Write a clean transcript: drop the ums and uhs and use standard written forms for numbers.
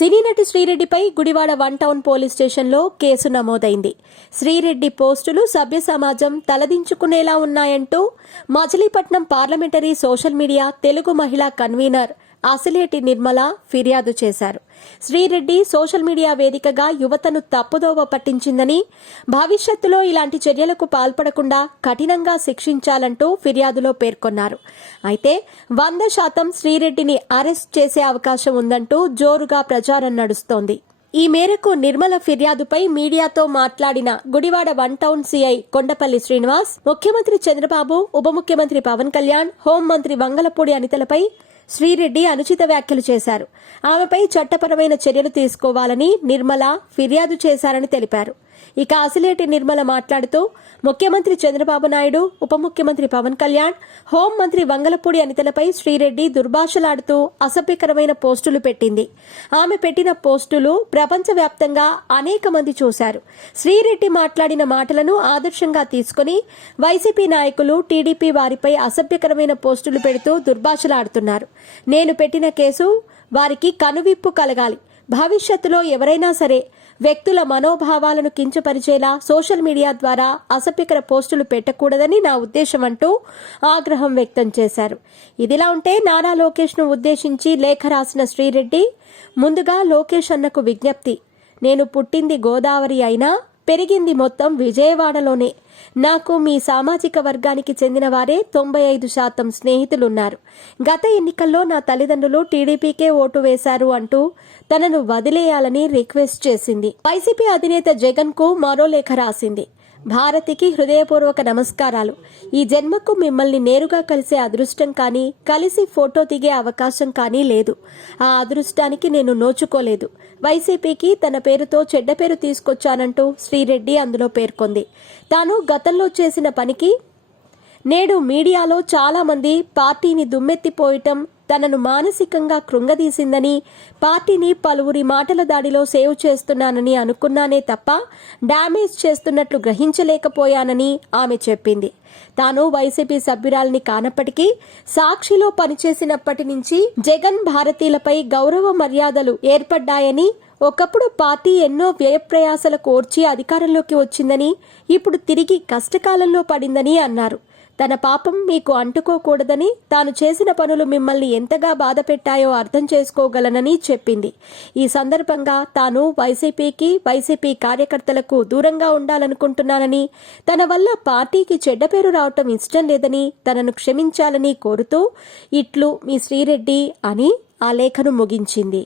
సినీ నటి శ్రీరెడ్డిపై Gudivada one town police స్టేషన్లో కేసు నమోదైంది. శ్రీరెడ్డి పోస్టులు సభ్య సమాజం తలదించుకునేలా ఉన్నాయంటూ Machilipatnam parliamentary social media Telugu మహిళా కన్వీనర్ అసిలేటి నిర్మల ఫిర్యాదు చేశారు. శ్రీరెడ్డి సోషల్ మీడియా వేదికగా యువతను తప్పుదోవ పట్టించిందని, భవిష్యత్తులో ఇలాంటి చర్యలకు పాల్పడకుండా కఠినంగా శిక్షించాలంటూ ఫిర్యాదులో పేర్కొన్నారు. అయితే 100% శ్రీరెడ్డిని అరెస్ట్ చేసే అవకాశం ఉందంటూ జోరుగా ప్రచారం నడుస్తోంది. ఈ మేరకు నిర్మల ఫిర్యాదుపై మీడియాతో మాట్లాడిన Gudivada one town CI Kondapalli Srinivas, ముఖ్యమంత్రి చంద్రబాబు, ఉప ముఖ్యమంత్రి పవన్ కళ్యాణ్, హోంమంత్రి వంగలపూడి అనితలపై శ్రీరెడ్డి అనుచిత వ్యాఖ్యలు చేశారు. ఆమెపై చట్టపరమైన చర్యలు తీసుకోవాలని నిర్మల ఫిర్యాదు చేశారని తెలిపారు. ఇక అసిలేటి నిర్మల మాట్లాడుతూ, ముఖ్యమంత్రి చంద్రబాబు నాయుడు, ఉప ముఖ్యమంత్రి పవన్ కళ్యాణ్, హోంమంత్రి వంగలపూడి అనితలపై శ్రీరెడ్డి దుర్భాషలాడుతూ అసభ్యకరమైన పోస్టులు పెట్టింది. ఆమె పెట్టిన పోస్టులు ప్రపంచవ్యాప్తంగా అనేక మంది చూశారు. శ్రీరెడ్డి మాట్లాడిన మాటలను ఆదర్శంగా తీసుకుని వైసీపీ నాయకులు, టీడీపీ వారిపై అసభ్యకరమైన పోస్టులు పెడుతూ దుర్భాషలాడుతున్నారు. నేను పెట్టిన కేసు వారికి కనువిప్పు కలగాలి. భవిష్యత్తులో ఎవరైనా సరే వ్యక్తుల మనోభావాలను కించపరిచేలా సోషల్ మీడియా ద్వారా అసభ్యకర పోస్టులు పెట్టకూడదని నా ఉద్దేశం అంటూ ఆగ్రహం వ్యక్తం చేశారు. ఇదిలా ఉంటే నారా లోకేష్ను ఉద్దేశించి లేఖ రాసిన శ్రీరెడ్డి, ముందుగా లోకేష్ అన్నకు విజ్ఞప్తి. నేను పుట్టింది గోదావరి అయినా పెరిగింది మొత్తం విజయవాడలోనే. నాకు మీ సామాజిక వర్గానికి చెందిన వారే 95% స్నేహితులున్నారు. గత ఎన్నికల్లో నా తల్లిదండ్రులు టీడీపీకే ఓటు వేశారు అంటూ తనను వదిలేయాలని రిక్వెస్ట్ చేసింది. వైసీపీ అధినేత జగన్ కు మరో లేఖ రాసింది. భారతికి హృదయపూర్వక నమస్కారాలు. ఈ జన్మకు మిమ్మల్ని నేరుగా కలిసే అదృష్టం కానీ, కలిసి ఫోటో దిగే అవకాశం కానీ లేదు. ఆ అదృష్టానికి నేను నోచుకోలేదు. వైసీపీకి తన పేరుతో చెడ్డ పేరు తీసుకొచ్చానంటూ శ్రీరెడ్డి అందులో పేర్కొంది. తాను గతంలో చేసిన పనికి నేడు మీడియాలో చాలా మంది పార్టీని దుమ్మెత్తిపోయటం తనను మానసికంగా కృంగదీసిందని, పార్టీని పలువురి మాటల దాడిలో సేవ్ చేస్తున్నానని అనుకున్నానే తప్ప డ్యామేజ్ చేస్తున్నట్లు గ్రహించలేకపోయానని ఆమె చెప్పింది. తాను వైసీపీ సభ్యురాలిని కానప్పటికీ సాక్షిలో పనిచేసినప్పటి నుంచి జగన్ భారతీయులపై గౌరవ మర్యాదలు ఏర్పడ్డాయని, ఒకప్పుడు పార్టీ ఎన్నో వ్యయప్రయాసల కోర్చి అధికారంలోకి వచ్చిందని, ఇప్పుడు తిరిగి కష్టకాలంలో పడిందని అన్నారు. తన పాపం మీకు అంటుకోకూడదని, తాను చేసిన పనులు మిమ్మల్ని ఎంతగా బాధ పెట్టాయో అర్థం చేసుకోగలనని చెప్పింది. ఈ సందర్భంగా తాను వైసీపీ కార్యకర్తలకు దూరంగా ఉండాలనుకుంటున్నానని, తన వల్ల పార్టీకి చెడ్డ పేరు రావటం ఇష్టం లేదని, తనను క్షమించాలని కోరుతూ ఇట్లు మీ శ్రీరెడ్డి అని ఆ లేఖను ముగించింది.